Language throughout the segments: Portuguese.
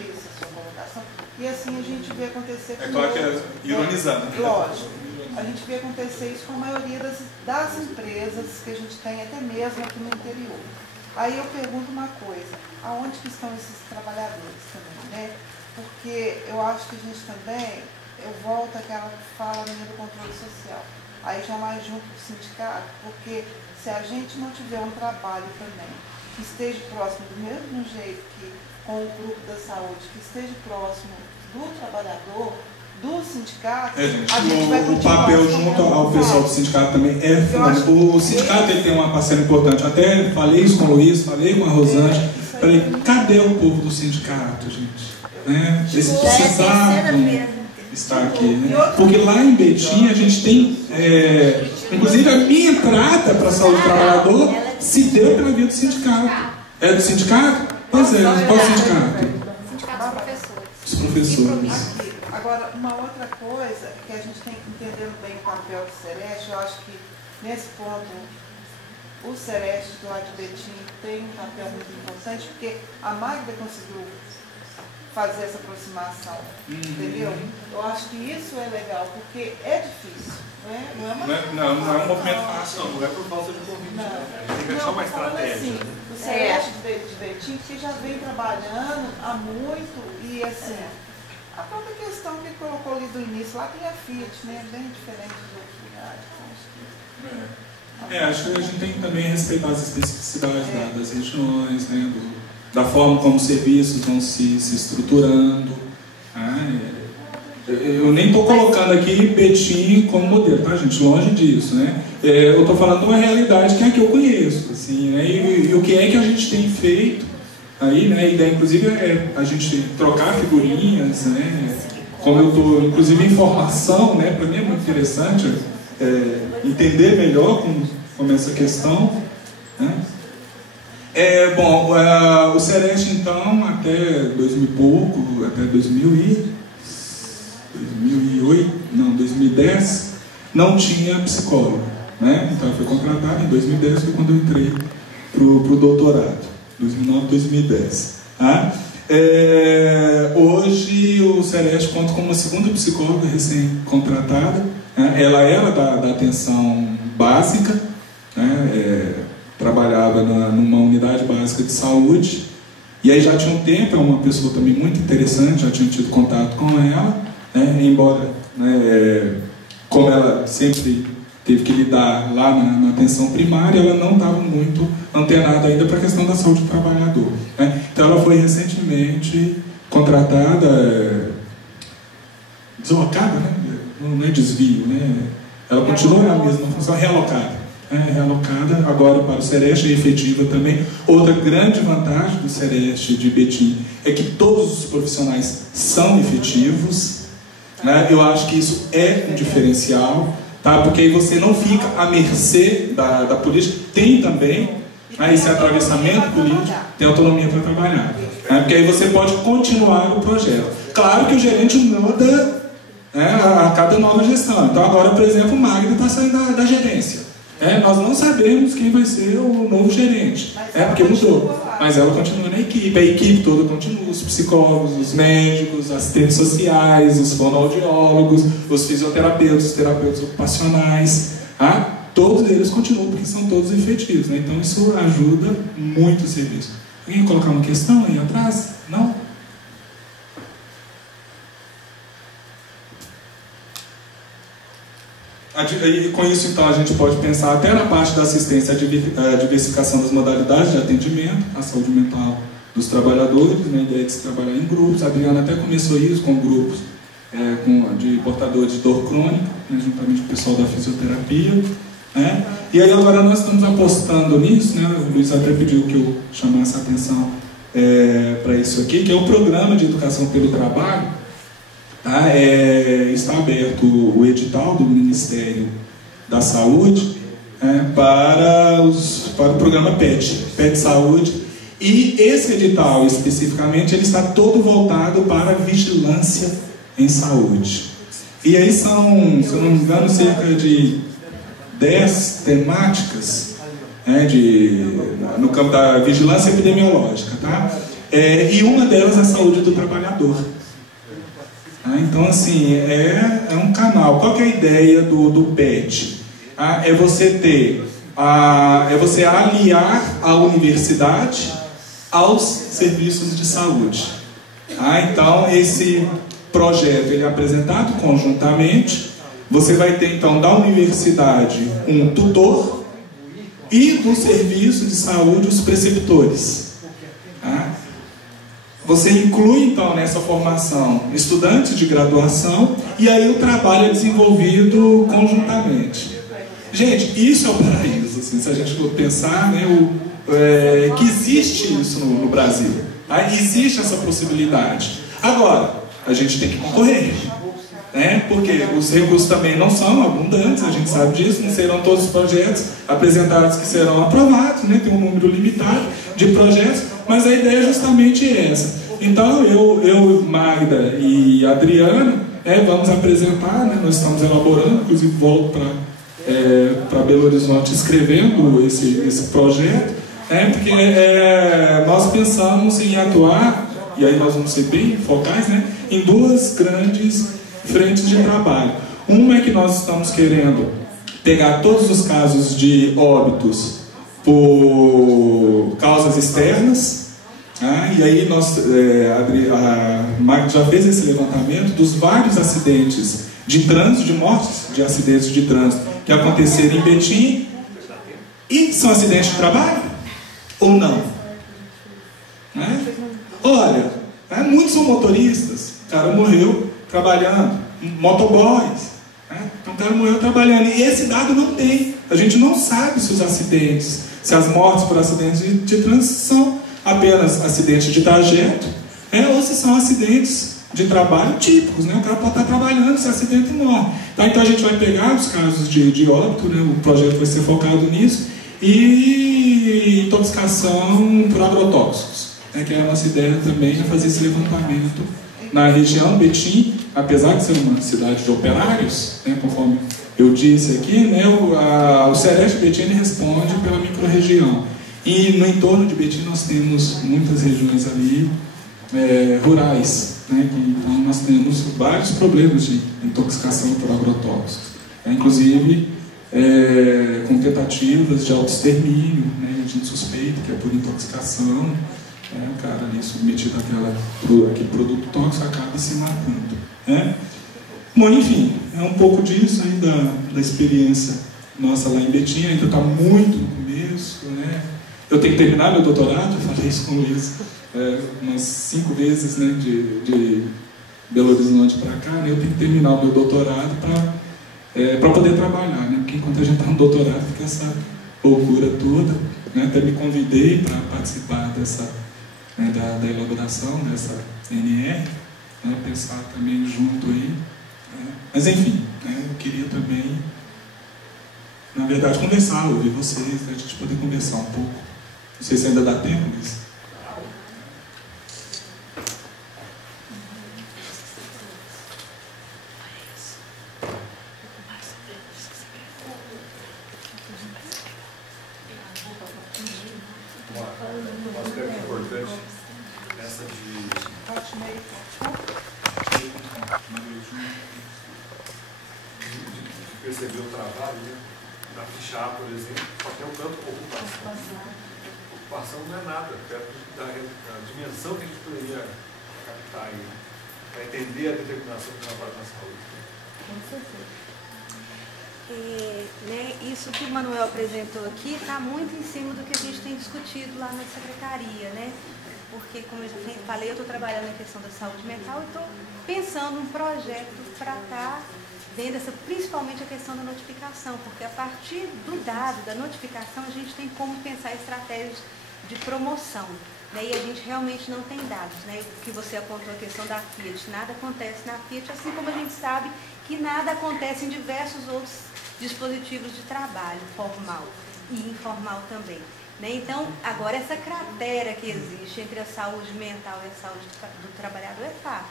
adorei essa sua colocação. E assim a gente vê acontecer... É claro que é ironizando. Lógico. A gente vê acontecer isso com a maioria das empresas que a gente tem, até mesmo aqui no interior. Aí eu pergunto uma coisa, aonde que estão esses trabalhadores também, né? Porque eu acho que a gente também, eu volto àquela fala minha do controle social, aí já mais junto do sindicato, porque se a gente não tiver um trabalho também, que esteja próximo do mesmo jeito que com o grupo da saúde, que esteja próximo do trabalhador, do sindicato, gente, a gente vai o papel junto ao pessoal do sindicato também é fundamental. O sindicato ele tem uma parcela importante. Até falei isso com o Luiz, falei com a Rosângela. Falei, cadê o povo do sindicato, gente? Né? Eles precisavam estar aqui. Né? Porque lá em Betim a gente tem, inclusive a minha entrada para a saúde do trabalhador se deu pela via do sindicato. É do sindicato? Pois é, qual sindicato? Sindicato dos professores. Os professores. Agora, uma outra coisa que a gente tem que entender bem o papel do Sereste, eu acho que nesse ponto o Sereste do lado de Betim tem um papel muito importante, porque a Magda conseguiu fazer essa aproximação, entendeu? Eu acho que isso é legal, porque é difícil, né? Não é um movimento fácil, não é por falta de convite. Tem que achar uma estratégia. Assim, o Sereste de Betim, que já vem trabalhando há muito, e assim, a própria questão que colocou ali do início, lá tem a Fiat, né? Bem diferente dos outros lugares. Acho que a gente tem que também respeitar as especificidades das regiões, né? Da forma como os serviços vão se estruturando. Eu nem estou colocando aqui Betim como modelo, tá, gente? Longe disso, né? Eu estou falando de uma realidade que é a que eu conheço, assim, né? E o que é que a gente tem feito aí, né? A ideia, inclusive, é a gente trocar figurinhas, né? Como eu estou, inclusive, em formação, né? Para mim é muito interessante entender melhor como essa questão, né? O Sereste, então, até 2000 e pouco, até 2010, não tinha psicólogo, né? Então, foi contratado em 2010, foi quando eu entrei para o doutorado, 2009, 2010. Tá? Hoje, o Sereste conta com uma segunda psicóloga recém-contratada, né? Ela era da atenção básica, né? Trabalhava numa unidade básica de saúde, e aí já tinha um tempo, é uma pessoa também muito interessante, já tinha tido contato com ela, né? Embora, né, como ela sempre teve que lidar lá na atenção primária, ela não estava muito antenada ainda para a questão da saúde do trabalhador, né? Então ela foi recentemente contratada, deslocada, né? Não é desvio, né? Ela continua na mesma função, realocada. Realocada agora para o Sereste, é efetiva também. Outra grande vantagem do Sereste de Betim é que todos os profissionais são efetivos, né? Eu acho que isso é um diferencial, tá? Porque aí você não fica à mercê da política. Tem também, né, esse atravessamento político, tem autonomia para trabalhar, né? Porque aí você pode continuar o projeto. Claro que o gerente muda, né, a cada nova gestão. Então agora, por exemplo, o Magda está saindo da gerência. Nós não sabemos quem vai ser o novo gerente, porque mudou, mas ela continua na equipe, a equipe toda continua, os psicólogos, os médicos, assistentes sociais, os fonoaudiólogos, os fisioterapeutas, os terapeutas ocupacionais, tá? Todos eles continuam, porque são todos efetivos, né? Então isso ajuda muito o serviço. Alguém colocar uma questão aí atrás? Não? E com isso, então, a gente pode pensar até na parte da assistência à diversificação das modalidades de atendimento à saúde mental dos trabalhadores, né? A ideia de se trabalhar em grupos. A Adriana até começou isso com grupos de portadores de dor crônica, né? Juntamente com o pessoal da fisioterapia, né? E aí agora nós estamos apostando nisso, né? O Luiz até pediu que eu chamasse a atenção para isso aqui, que é o Programa de Educação pelo Trabalho. Tá? Está aberto o edital do Ministério da Saúde para o programa PET Saúde, e esse edital especificamente ele está todo voltado para vigilância em saúde. E aí são, se eu não me engano, cerca de 10 temáticas no campo da vigilância epidemiológica, tá? E uma delas é a saúde do trabalhador. Então, assim, é um canal. Qual que é a ideia do PET? É você você aliar a universidade aos serviços de saúde. Então, esse projeto ele é apresentado conjuntamente. Você vai ter, então, da universidade um tutor e do serviço de saúde os preceptores. Você inclui, então, nessa formação estudantes de graduação e aí o trabalho é desenvolvido conjuntamente. Gente, isso é o paraíso, assim, se a gente for pensar, né, que existe isso no Brasil. Existe essa possibilidade. Agora, a gente tem que concorrer. Porque os recursos também não são abundantes, a gente sabe disso, não serão todos os projetos apresentados que serão aprovados, tem um número limitado de projetos, mas a ideia é justamente essa. Então, eu Magda e Adriano, vamos apresentar, nós estamos elaborando, inclusive volto para Belo Horizonte escrevendo esse projeto, porque nós pensamos em atuar, e aí nós vamos ser bem focais, em duas grandes frentes de trabalho. Uma é que nós estamos querendo pegar todos os casos de óbitos por causas externas, e aí a Magda já fez esse levantamento dos vários acidentes de trânsito, de mortes de acidentes de trânsito que aconteceram em Betim, e são acidentes de trabalho ou não? Olha, muitos são motoristas, o cara morreu trabalhando, motoboys, então o cara morreu trabalhando, e esse dado não tem. A gente não sabe se os acidentes, se as mortes por acidentes de trânsito são apenas acidentes de trajeto, ou se são acidentes de trabalho típicos, o cara pode estar trabalhando, se acidente e morre. Então a gente vai pegar os casos de óbito, o projeto vai ser focado nisso, e intoxicação por agrotóxicos, que é a nossa ideia também, é fazer esse levantamento na região. Betim, apesar de ser uma cidade de operários, conforme eu disse aqui, o CEREST de Betim responde pela microrregião. E no entorno de Betim nós temos muitas regiões ali rurais, então nós temos vários problemas de intoxicação por agrotóxicos, inclusive com tentativas de autoextermínio, a gente suspeita que é por intoxicação. O cara ali submetido àquele produto tóxico acaba se matando. Bom, enfim, é um pouco disso aí da experiência nossa lá em Betim. Ainda está muito no começo, Eu tenho que terminar meu doutorado, eu falei isso com o Luiz umas 5 vezes, de Belo Horizonte para cá, eu tenho que terminar o meu doutorado para poder trabalhar, porque enquanto a gente está no doutorado fica essa loucura toda, Até me convidei para participar da elaboração dessa NR, pensar também junto aí, mas enfim, eu queria também, na verdade, conversar, ouvir vocês, a gente poder conversar um pouco. Não sei se ainda dá tempo, mas... Um aspecto importante essa de perceber o trabalho, na ficha A, por exemplo, só tem o campo ocupação. Ocupação não é nada, perto da dimensão que a gente poderia captar aí, para entender a determinação do trabalho na saúde. Com certeza. Isso que o Manuel apresentou aqui está muito em cima do que a gente tem discutido lá na secretaria, Porque, como eu já falei, eu estou trabalhando na questão da saúde mental e estou pensando um projeto para estar vendo principalmente a questão da notificação, porque a partir do dado, da notificação, a gente tem como pensar estratégias de promoção, e a gente realmente não tem dados, O que você apontou a questão da Fiat, nada acontece na Fiat, assim como a gente sabe que nada acontece em diversos outros dispositivos de trabalho, formal e informal também. Então, agora essa cratera que existe entre a saúde mental e a saúde do trabalhador é fato,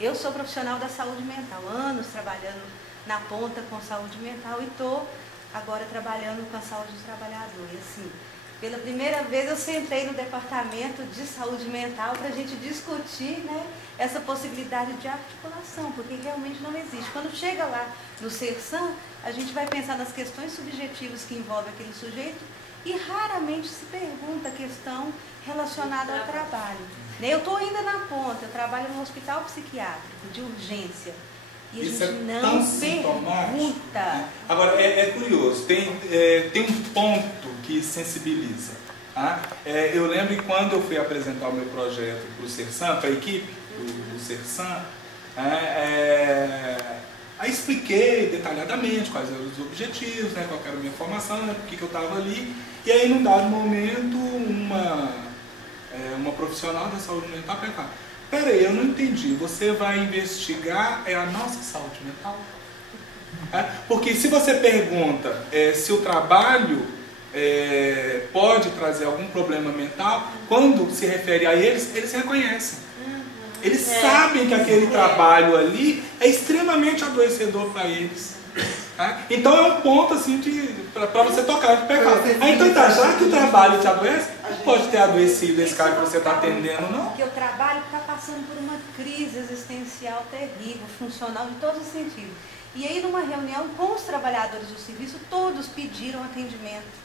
Eu sou profissional da saúde mental, anos trabalhando na ponta com saúde mental e estou agora trabalhando com a saúde do trabalhador. E assim, Pela primeira vez eu sentei no departamento de saúde mental para a gente discutir, né, essa possibilidade de articulação, porque realmente não existe. Quando chega lá no CERSAM, a gente vai pensar nas questões subjetivas que envolvem aquele sujeito e raramente se pergunta a questão relacionada ao trabalho. Eu estou ainda na ponta, eu trabalho no hospital psiquiátrico de urgência. E a Isso gente é não tão sintomático. pergunta. Agora, é curioso, tem um ponto que sensibiliza. Tá? Eu lembro que quando eu fui apresentar o meu projeto para o CERSAM, para a equipe do CERSAM, aí expliquei detalhadamente quais eram os objetivos, né, qual era a minha formação, né, por que eu estava ali. E aí, num dado momento, uma profissional da saúde mental perguntou: peraí, eu não entendi, você vai investigar a nossa saúde mental? Porque se você pergunta se o trabalho pode trazer algum problema mental, quando se refere a eles, eles reconhecem. Eles sabem que aquele trabalho ali é extremamente adoecedor para eles. Então é um ponto assim para você tocar de pegar. Então tá, já que o trabalho te adoece, pode ter adoecido esse cara que você está atendendo, não? Porque o trabalho está passando por uma crise existencial terrível, funcional em todos os sentidos. E aí, numa reunião com os trabalhadores do serviço, todos pediram atendimento.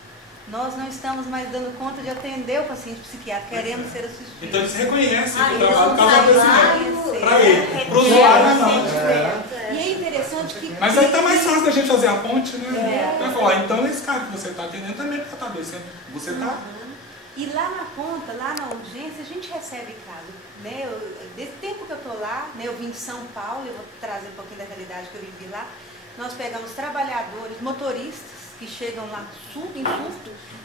Nós não estamos mais dando conta de atender o paciente psiquiátrico, queremos ser assistidos. Então eles reconhecem que o eles trabalho está adoecimento. Para ele, para o usuário não. E é interessante que... Mas aí está mais fácil da gente fazer a ponte, né? Vai falar, então esse cara que você está atendendo também está adoecendo. Você está... E lá na ponta, lá na urgência, a gente recebe caso. Né? Desse tempo que eu estou lá, né, eu vim de São Paulo, eu vou trazer um pouquinho da realidade que eu vivi lá. Nós pegamos trabalhadores, motoristas, que chegam lá em surto,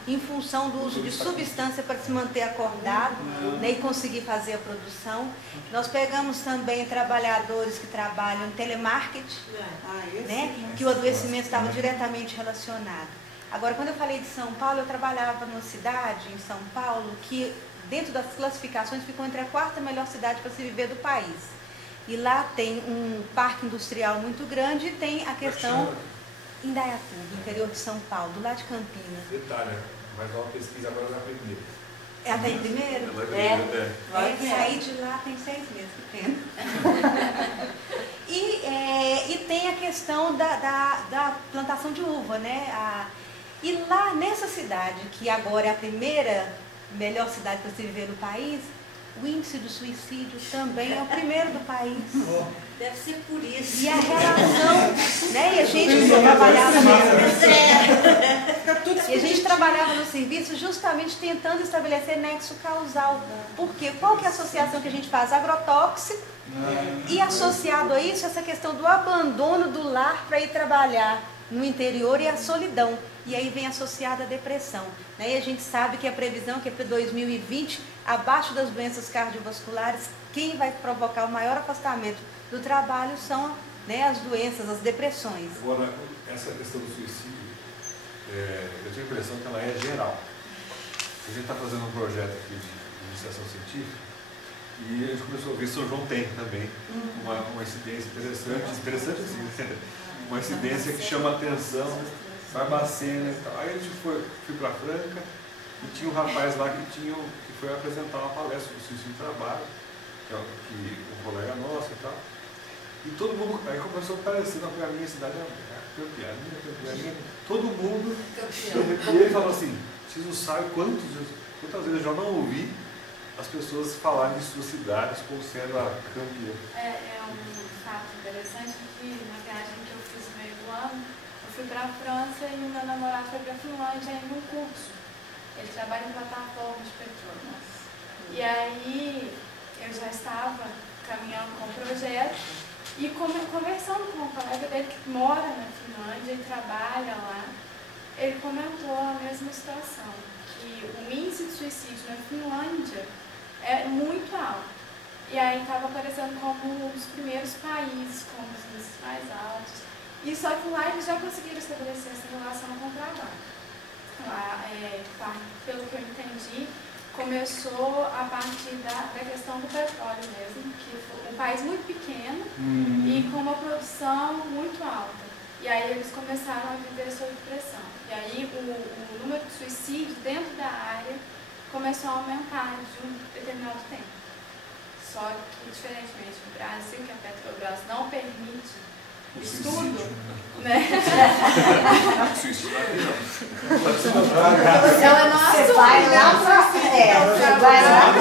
em função do uso de substância para se manter acordado, né, e conseguir fazer a produção. Nós pegamos também trabalhadores que trabalham em telemarketing, né, que o adoecimento estava diretamente relacionado. Agora, quando eu falei de São Paulo, eu trabalhava numa cidade em São Paulo que, dentro das classificações, ficou entre a 4ª melhor cidade para se viver do país. E lá tem um parque industrial muito grande e tem a questão... Indaiatuba, interior de São Paulo, do lado de Campinas. Detalhe, mas uma pesquisa agora na primeira. Ela está em primeiro? Saí de lá tem 6 meses que tem. E tem a questão da plantação de uva, né? E lá nessa cidade, que agora é a primeira melhor cidade para se viver no país, o índice do suicídio também é o primeiro do país. Deve ser por isso. E a relação, né? E a gente trabalhava e a gente trabalhava no serviço justamente tentando estabelecer nexo causal. Porque qual que é a associação que a gente faz? Agrotóxico. E associado a isso, essa questão do abandono do lar para ir trabalhar no interior e a solidão. E aí vem associada a depressão. Né? E a gente sabe que a previsão que é para 2020, abaixo das doenças cardiovasculares, quem vai provocar o maior afastamento do trabalho são, né, as doenças, as depressões. Agora, essa questão do suicídio, eu tenho a impressão que ela é geral. A gente está fazendo um projeto aqui de iniciação científica e a gente começou a ver São João tem também uma incidência interessante assim, uma incidência que chama a atenção, Barbacena e tal. Aí a gente fui para Franca e tinha um rapaz lá que foi apresentar uma palestra do suicídio do trabalho, que um colega nosso e tal. E todo mundo, aí começou a aparecer, não, a minha cidade é campeã, todo mundo. E ele falou assim, vocês não sabem quantas vezes eu já não ouvi as pessoas falarem de suas cidades como sendo a campeã. É um fato interessante que na viagem que eu fiz no meio do ano, eu fui para a França e o meu namorado foi para a Finlândia em um curso. Ele trabalha em plataforma de petróleo. E aí eu já estava caminhando com o projeto e conversando com um colega dele que mora na Finlândia e trabalha lá, ele comentou a mesma situação, que o índice de suicídio na Finlândia é muito alto. E aí estava aparecendo como um dos primeiros países com os índices mais altos. E só que lá eles já conseguiram estabelecer essa relação com o trabalho. Lá, pelo que eu entendi, começou a partir da questão do petróleo mesmo, que foi um país muito pequeno e com uma produção muito alta. E aí eles começaram a viver sob pressão. E aí o número de suicídios dentro da área começou a aumentar de um determinado tempo. Só que, diferentemente do Brasil, que a Petrobras não permite o estudo, né? Ela não assume, vai lá, então, vai lá.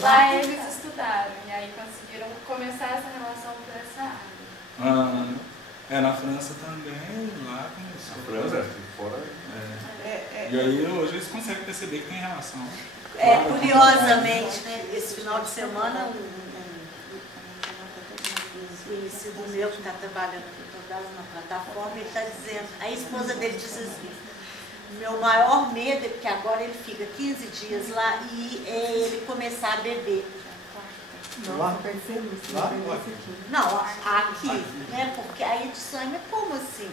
lá eles estudaram e aí conseguiram começar essa relação por essa área. Na França também, lá começou. França, fora. E aí hoje eles conseguem perceber que tem relação. Curiosamente, né, esse final de semana, um conhecido meu que está trabalhando na plataforma, ele está dizendo, a esposa dele diz assim, meu maior medo é porque agora ele fica 15 dias lá e ele começar a beber. Não, aqui, né? Porque aí de sangue, como assim?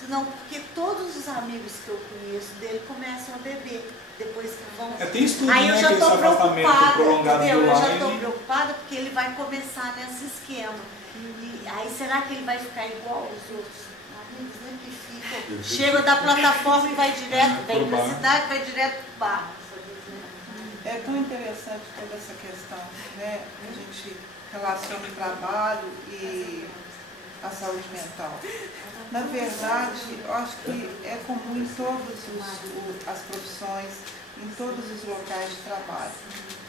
Senão, porque todos os amigos que eu conheço dele começam a beber. Depois que vão. Tem estudo, aí eu já estou preocupada, entendeu? Eu já estou e... preocupada porque ele vai começar nesse esquema. E aí será que ele vai ficar igual aos outros amigos, né? Que ficam. Chega da plataforma e vai direto, vem para a cidade, vai direto para o bar. É tão interessante toda essa questão, né? A gente relaciona o trabalho e a saúde mental. Na verdade, eu acho que é comum em todas as profissões, em todos os locais de trabalho.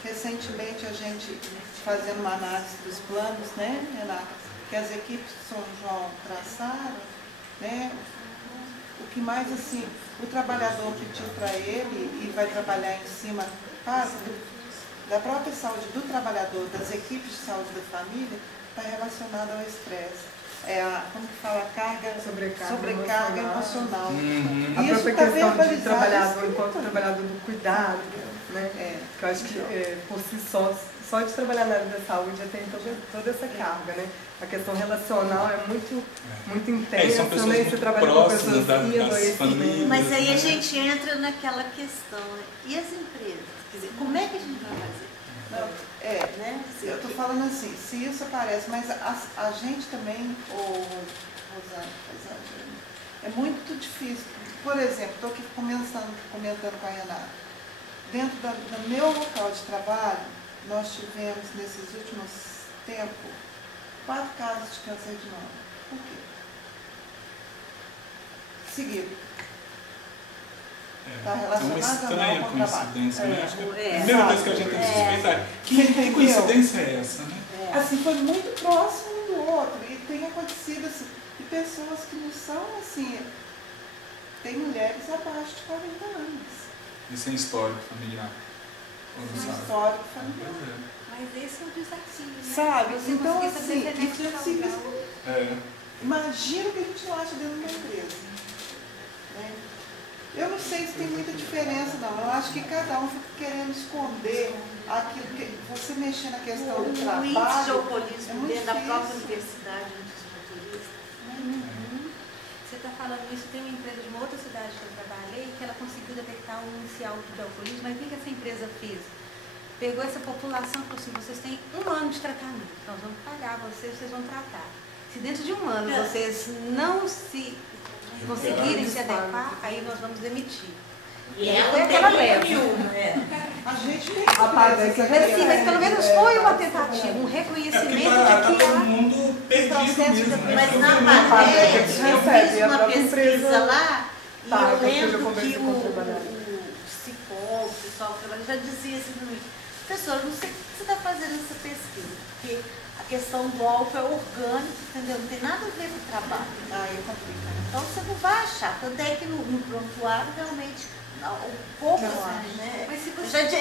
Recentemente, a gente fazendo uma análise dos planos, né, Renata, que as equipes de São João traçaram, né? O que mais, assim, o trabalhador pediu para ele e vai trabalhar em cima da própria saúde do trabalhador, das equipes de saúde da família, está relacionado ao estresse. Como que fala? Sobrecarga emocional. A própria questão de trabalhador enquanto trabalhador do cuidado, né? Que eu acho que por si só de trabalhar na área da saúde já tem toda essa carga, né? A questão relacional é muito intensa, são pessoas né? Você trabalha com pessoas das famílias. Mas aí a gente entra naquela questão, né? E as empresas? Quer dizer, como é que a gente vai fazer? Né? Eu estou falando assim, se isso aparece, mas a gente também, Rosana, é muito difícil. Por exemplo, estou aqui comentando com a Renata. Dentro do meu local de trabalho, nós tivemos, nesses últimos tempos, 4 casos de câncer de mama. Por quê? Seguido. Está relacionado ou não com o trabalho? A primeira coisa que a gente tem que suspeitar. Que coincidência é essa, né? Assim, foi muito próximo um do outro. E tem acontecido assim, e pessoas que não são assim. Tem mulheres abaixo de 40 anos. Isso é histórico familiar. Histórico familiar. Mas esse é o desafio, né? Sabe? Você então, conseguir assim, fazer imagina o que a gente não acha dentro de uma empresa. Né? Eu não sei se tem muita diferença, não. Eu acho que cada um fica querendo esconder aquilo que você mexer na questão do trabalho. O índice de alcoolismo muito dentro da difícil. própria universidade, dos motoristas. Você está falando isso, tem uma empresa de uma outra cidade que eu trabalhei que ela conseguiu detectar um índice alto de alcoolismo, mas o que essa empresa fez? Pegou essa população e falou assim, vocês têm 1 ano de tratamento, nós vamos pagar vocês vão tratar. Se dentro de 1 ano vocês não se conseguirem se adequar, aí nós vamos demitir. E foi aquela leva. A gente tem Mas pelo menos foi uma tentativa, um reconhecimento de que todo mundo perdido mesmo. Mas na matéria, eu fiz uma pesquisa lá e eu lembro que o psicólogo, o pessoal que trabalha, já dizia assim para mim, professora, não sei o que você está fazendo essa pesquisa, porque a questão do álcool é orgânico, entendeu? Não tem nada a ver com o trabalho. Então você não vai achar. Tanto é que no prontuário realmente né?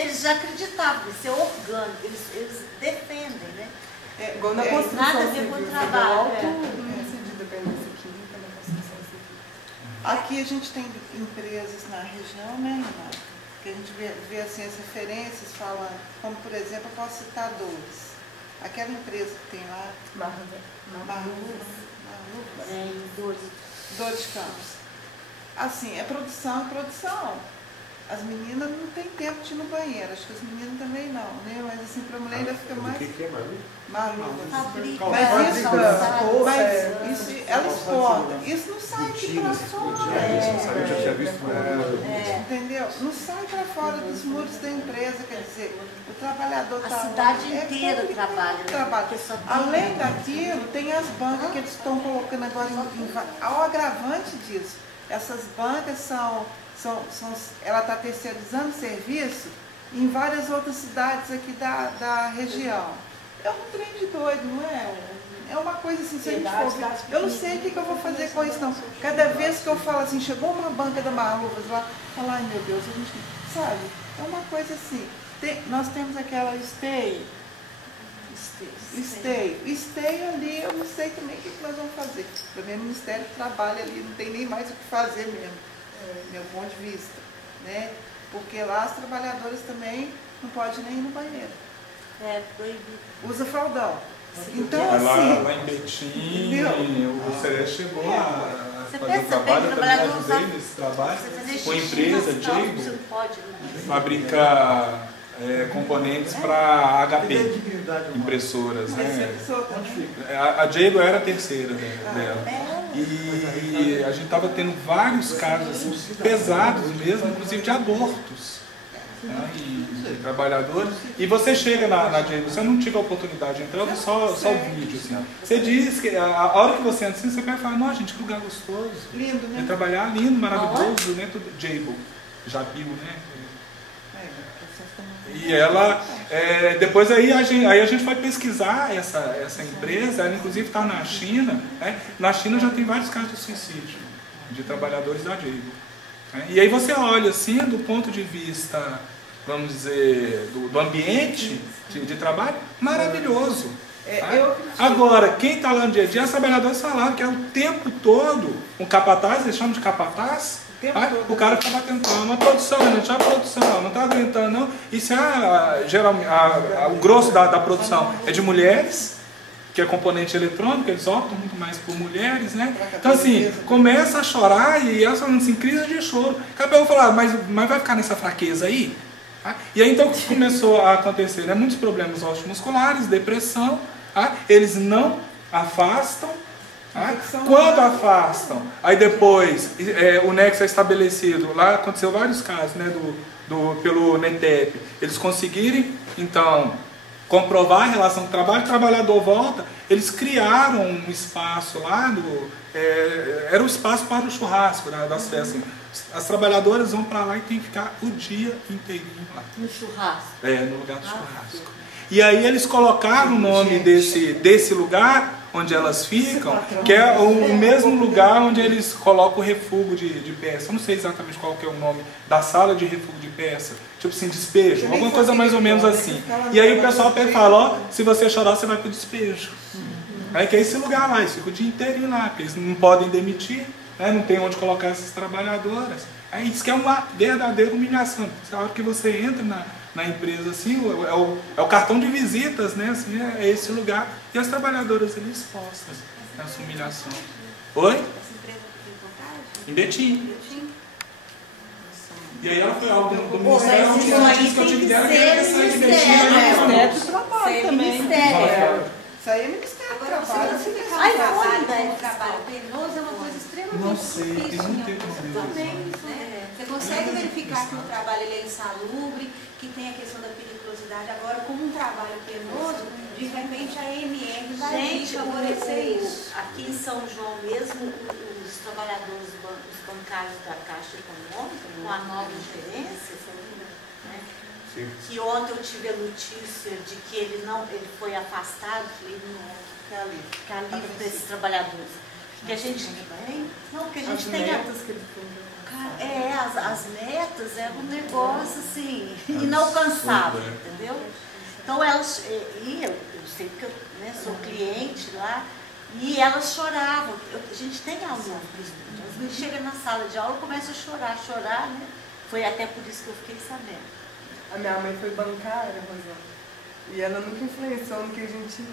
Eles já acreditavam, isso é orgânico, eles defendem, né? Igual na construção nada a ver com o trabalho. Aqui a gente tem empresas na região, né, Renata? Que a gente vê assim, as referências falando, como por exemplo, eu posso citar 2. Aquela empresa que tem lá, Dores Campos. Assim, é produção. as meninas não têm tempo de ir no banheiro, acho que as meninas também não, né? Mas assim, para a mulher ainda fica mais... O que é Malu? Malu. Fabrica, Mas isso, isso, ela exporta. Isso não sai aqui para fora. Eu já tinha visto Entendeu? Não sai para fora dos muros da empresa, quer dizer, o trabalhador a está cidade inteira trabalha. Além daquilo, tem as bancas que eles estão colocando agora ao agravante disso. Essas bancas ela está terceirizando serviço em várias outras cidades aqui da região. É um trem de doido, não é? É uma coisa assim, se a gente for ver, eu não sei o que eu vou fazer com isso não. Cada vez que eu falo assim, chegou uma banca da Maluvas lá, eu falo, ai meu Deus, a gente, sabe? É uma coisa assim. Nós temos aquela esteio ali, eu não sei também o que nós vamos fazer. Para mim, o Ministério do Trabalho ali não tem nem mais o que fazer mesmo, meu ponto de vista, né? Porque lá as trabalhadoras também não podem nem ir no banheiro. É proibido. Usa fraldão. Então, assim, lá em Betim, o Ceres chegou a fazer um trabalho, eu também ajudei nesse trabalho, com a empresa, Jabil, fabrica componentes para HP, impressoras. Né? A Jabil era a terceira dela. E a gente estava tendo vários casos assim, pesados mesmo, inclusive de abortos. E trabalhadores. E você chega na Jabil, você não tive a oportunidade de entrar, eu vi só o vídeo. Assim. Você diz que a hora que você entra assim, você vai falar, nossa gente, que lugar gostoso. Lindo, né? Trabalhar lindo, maravilhoso, né? Jabil, né? E ela, depois aí a gente foi pesquisar essa empresa, ela inclusive está na China. Né? Na China já tem vários casos de suicídio de trabalhadores da Jabil. Né? E aí você olha assim, do ponto de vista, vamos dizer, do ambiente de trabalho, maravilhoso. Agora, quem está lá no dia a dia, os trabalhadores falaram que é o tempo todo, um capataz, eles chamam de capataz, o cara fica batendo palma, a produção, não está aguentando não. E se o grosso da produção é de mulheres, que é componente eletrônico, eles optam muito mais por mulheres, né? Então assim, começa a chorar e elas falando assim, crise de choro. Acabou de falar, mas vai ficar nessa fraqueza aí? E aí então o que começou a acontecer? Né? Muitos problemas osteomusculares, depressão, eles não afastam. Quando afastam, aí depois o nexo é estabelecido, lá aconteceu vários casos, né, pelo NETEP, eles conseguirem, então, comprovar a relação do trabalho, o trabalhador volta, eles criaram um espaço lá, era o espaço para o churrasco das festas, assim. As trabalhadoras vão para lá e tem que ficar o dia inteirinho lá. No churrasco? No lugar do churrasco. E aí eles colocaram o nome desse lugar onde elas ficam, que é o mesmo lugar onde eles colocam o refúgio de peça. Eu não sei exatamente qual que é o nome da sala de refúgio de peça. Tipo assim, despejo, alguma coisa mais ou menos assim. E aí o pessoal pega e fala, ó, se você chorar, você vai pro despejo. Aí que é esse lugar lá, eles ficam o dia inteiro lá, porque eles não podem demitir, né, não tem onde colocar essas trabalhadoras. Aí isso que é uma verdadeira humilhação. A hora que você entra na empresa, assim, é o cartão de visitas, né? Assim, é esse lugar. E as trabalhadoras ali expostas nessa humilhação. Oi? Essa empresa que tem Em Betim. E aí ela foi algo do Ministério, que eu tive dela, que era sair de Betim. Ministério do Trabalho também. Isso aí é Ministério do Trabalho. O trabalho penoso é uma coisa extremamente difícil. Tem muito tempo também, você consegue verificar que o trabalho ele é insalubre, que tem a questão da periculosidade. Agora, como um trabalho penoso, de repente a AMR vai favorecer isso. Aqui em São João mesmo, os trabalhadores, os bancários da Caixa Econômica, com a nova gerência, né, que ontem eu tive a notícia de que ele foi afastado, falei, não, ficar livre desses trabalhadores. Que a gente tem as metas é um negócio assim inalcançável, entendeu? Então elas, e eu sei que eu sou cliente lá, e elas choravam. A gente tem aluno, as meninas chegam na sala de aula e começam a chorar, né? Foi até por isso que eu fiquei sabendo. A minha mãe foi bancária, Rosana, e ela nunca influenciou no que a gente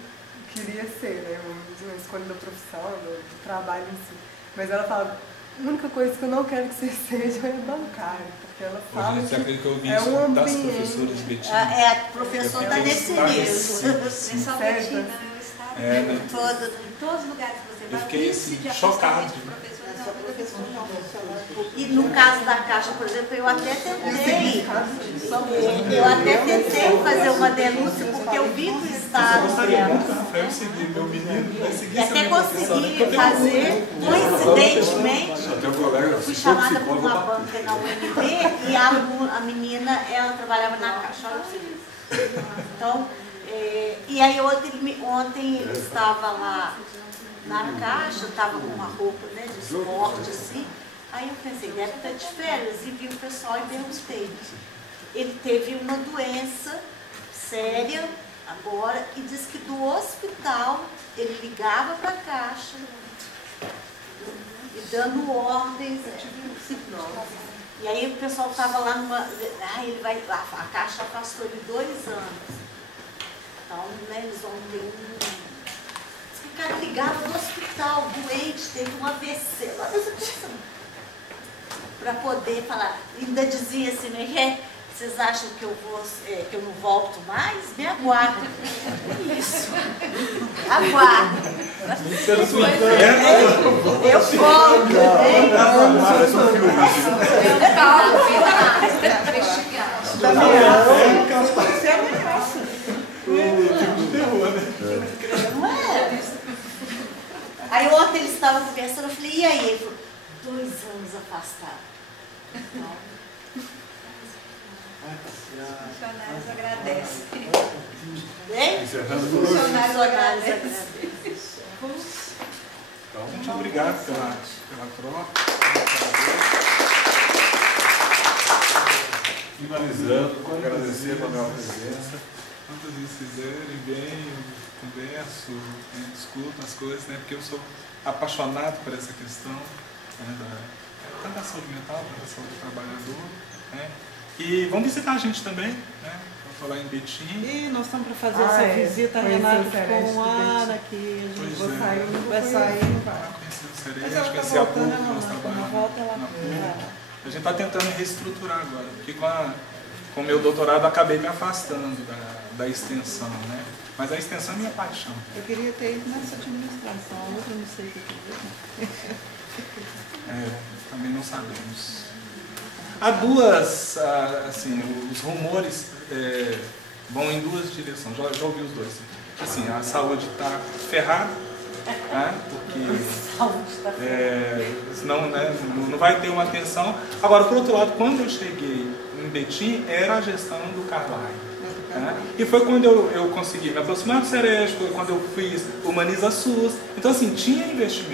queria ser, né? Uma escolha da profissão, do trabalho em si. Mas ela fala, a única coisa que eu não quero que você seja é bancária. porque ela fala Você acredita que eu ouvi é isso um das ambiente. professoras de Betim? A professora está nesse nível. Sem só Betim, né? O estado né? em todos os lugares que você vai. Eu fiquei assim, chocado. E no caso da Caixa, por exemplo, eu até tentei fazer uma denúncia, porque eu vi que o Estado. Eu gostaria muito que o Rafael seguir, meu menino, vai seguir E até consegui fazer, coincidentemente, eu fui chamada por uma banca na UNB e a menina, ela trabalhava na Caixa. Olha pra você ver. Então, e aí ontem ele estava lá na Caixa, estava com uma roupa, né, de esporte, assim. Aí eu pensei, deve estar de férias, e vi o pessoal e perguntei. Ele teve uma doença séria agora e disse que do hospital ele ligava para a Caixa e dando ordens. E aí o pessoal estava lá numa. A Caixa afastou ele 2 anos. Então, né, eles vão ter o cara ligava no hospital, doente, teve um AVC. Para poder falar, ainda dizia assim, né? Vocês acham que que eu não volto mais? Me aguardem. Isso. Aguardem. Eu volto. Você é ameaça. Não é? Aí ontem eles estavam conversando, eu falei, e aí? Ele falou, 2 anos afastado. Funcionários agradecem. Hein? Funcionários agradecem. Então, muito obrigado pela troca. Finalizando, agradecer pela minha presença. Quantas vezes quiserem, venho, converso, discuto as coisas, né? Porque eu sou apaixonado por essa questão, né, tanto da saúde mental quanto da saúde do trabalhador, né? E vão visitar a gente também, né? Vamos falar em Betim. E nós estamos para fazer essa visita, Renato, com a Ana, que a gente vai sair, não vai. Conhecer o Sereste, Mas ela está conhecer a PUC, voltando, nós trabalhamos volta ela. na PUC. A gente está tentando reestruturar agora, porque com o meu doutorado eu acabei me afastando da extensão, né? Mas a extensão é minha paixão. Eu queria ter ido nessa administração, a outra não sei o que também não sabemos. Há duas, assim, os rumores vão em 2 direções, já ouvi os dois. Assim, a saúde está ferrada, né? Porque senão, né, não vai ter uma atenção. Agora, por outro lado, quando eu cheguei em Betim, era a gestão do Carvalho. E foi quando eu consegui me aproximar do Sereste, foi quando eu fiz Humaniza SUS. Então, assim, tinha investimento.